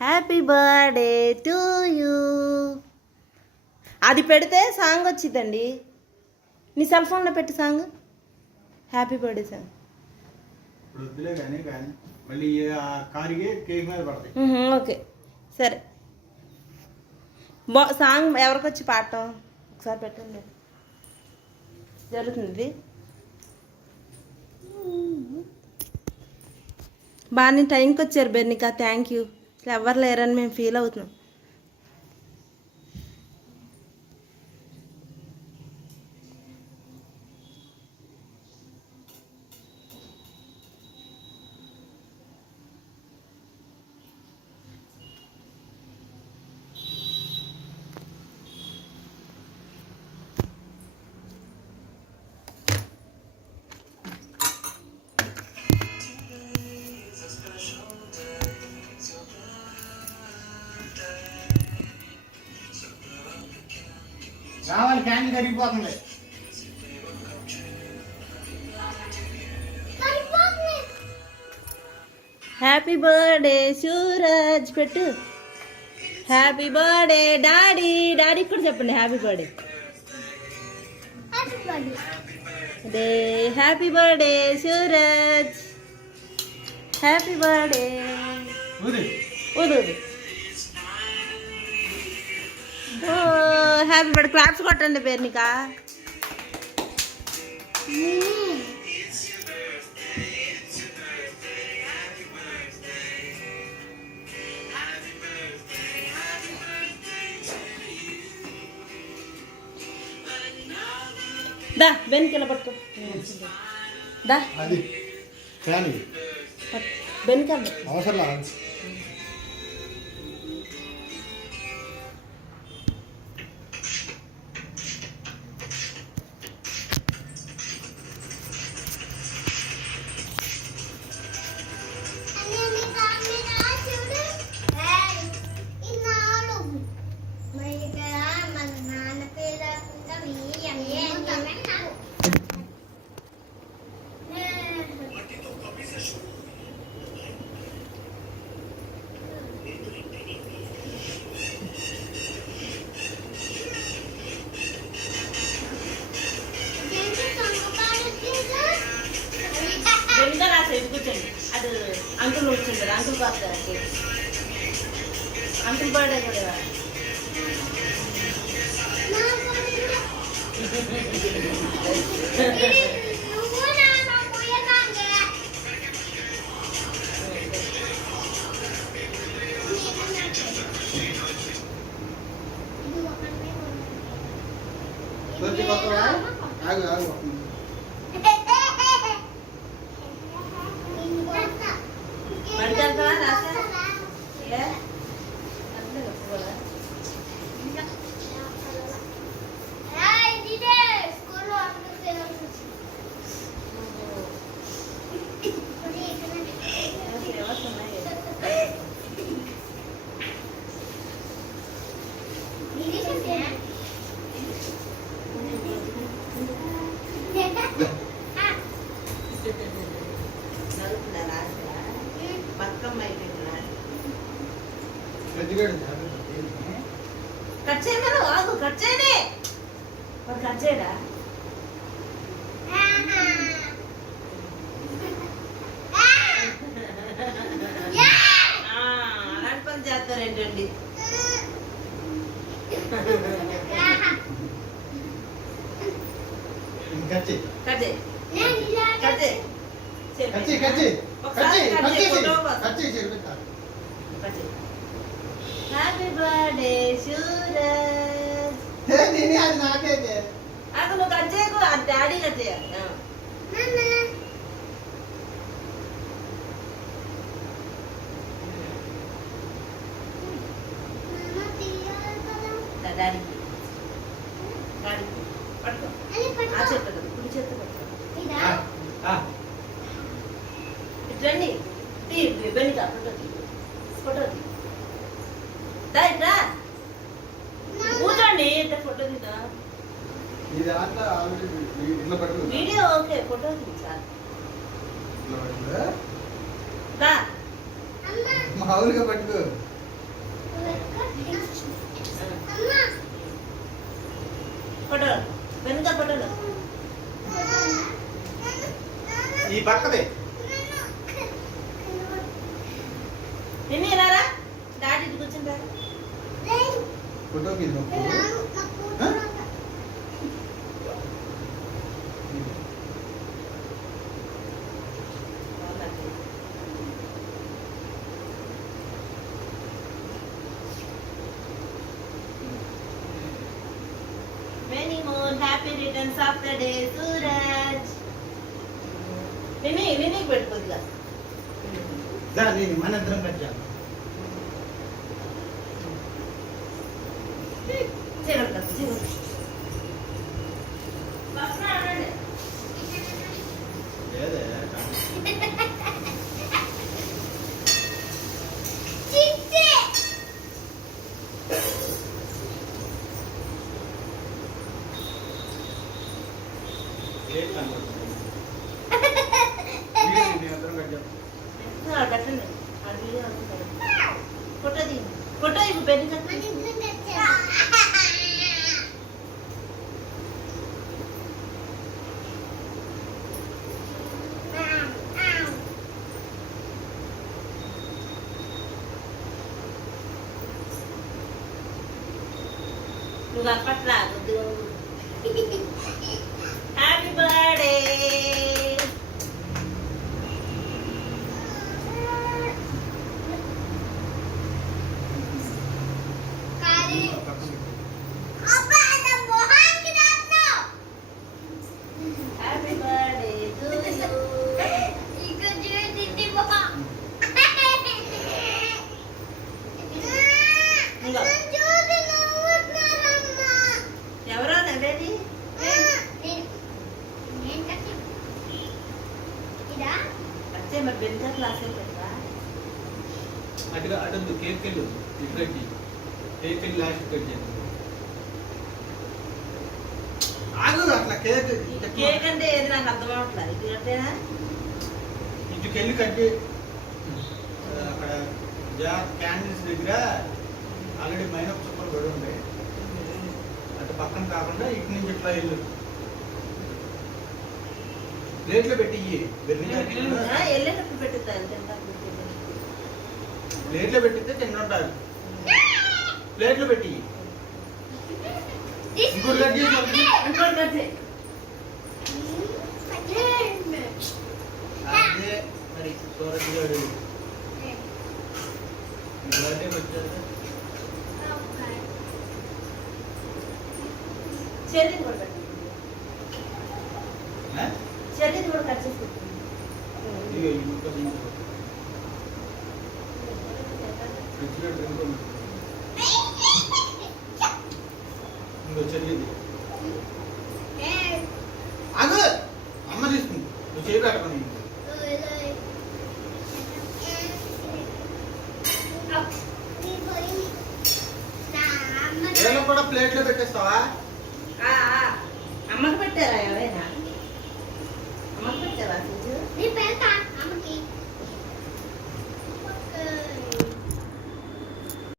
Happy birthday to you. అది పెడితే song వచ్చిందండి. నీ సెల్ ఫోన్లో పెట్టి song, happy birthday song. Okay సరే. సాంగ్ ఎవరికి వచ్చి పాడటం ఒకసారి పెట్టండి. జరుగుతుంది. బాగా టైంకి వచ్చారు బెర్నికా, థ్యాంక్ యూ. ఎవరు లేరని మేము ఫీల్ అవుతున్నాం. రావాలి, క్యాన్ కరిగిపోతుంది. హ్యాపీ బర్త్డే సూరజ్ పెట్టు. Happy birthday daddy. డాడీకి కూడా చెప్పండి happy birthday. Day happy birthday Suraj. Happy birthday. ఊదు హ్యాపీ బర్త్డే. క్లాప్స్ కొట్టండి బెర్నికా. దా బెన్కి పట్టుకో. దా అది బెన్కా అవసరం. కూర్చోండి. అది అంకుల్ కూర్చుంటారు. అంకుల్ కాస్తారు. అంకుల్ బర్త్డే కూడా కట్ చేయమను. ఆగు, కట్ చేయనే. కట్ చేయరా? అలాంటి పని చేస్తారేంటండి? Happy birthday Suraj. అది నువ్వు కట్ చేయకు, అది డాడీ కట్ చేయాలి. డాడీ డాడీ పట్టుకో. ఆ చేత కుడి చేత పట్టుకో. ఇట్రండి. బెన్నికా ఫోటో ఫోటో కూర్చోండి. ఇట్లా ఫోటో తీద్దా. వీడియో ఓకే, ఫోటో తీసారు. మామూలుగా పట్టుకో. ఫోటో వెనుక ఫోటోలో ఈ పక్కదే నిన్ను రారా డాడీ ఇటు కూర్చుని రారా ఫోటోకి ఇది నొక్కు. ఆ? Many more happy returns of the day, Suraj. విని పెట్టుకోద్దుగా దా నేను మన ఇద్దరం కట్ చేద్దాం. లేదే లేదు కనబడుతుంది. నేను ఇద్దరం కట్ చేద్దాం. ఫోటో దిగు ఫోటో ఇవ్వు పెద్ద నువ్వు అప్పట్లా హ్యాపీ బర్త్డే పక్కన పెట్టు. హ్యాపీ బర్త్డే టు యూ ఎవరో నవ్వేది వచ్చే మరి బెంచర్ క్లాస్ అయిపోయిందా అటుగా అటు కేక్ వెళ్ళు ఇటు కట్టి కేక్ వెళ్ళి లాస్ట్ కట్ చేయండి. ఆగు అట్లా కేక్ కేక్ అంటే ఏది నాకు అర్థం అవట్లేదు ఇది అంటేనా ఇటుకెళ్ళి కట్టి అక్కడ క్యాండిల్స్ దగ్గర ఆల్రెడీ మైనప్ చుక్కలు పడి ఉంటాయి. అటు పక్కన కాకుండా ఇటు నుంచి ఇట్లా వెళ్ళు. ప్లేట్లో పెట్టి వెళ్ళేటప్పుడు పెట్టుతాను ప్లేట్లో పెట్టితే తింటుంటారు. ప్లేట్లో పెట్టి ఇంకోటి కట్ చేసి అదే మరి సూరత్ గారు బర్త్డే వచ్చారు. చెల్లిని కూడా కట్ చెల్లిని కూడా కట్ చేసి ఇంకో చెల్లిది అగు అమ్మ తీసుకుంది నువ్వు చేయి పెట్టమని. ఏళ్ళు కూడా ప్లేట్లో పెట్టేస్తావా? అమ్మకి పెట్టారా ఎవరైనా అమ్మకి పెట్టారా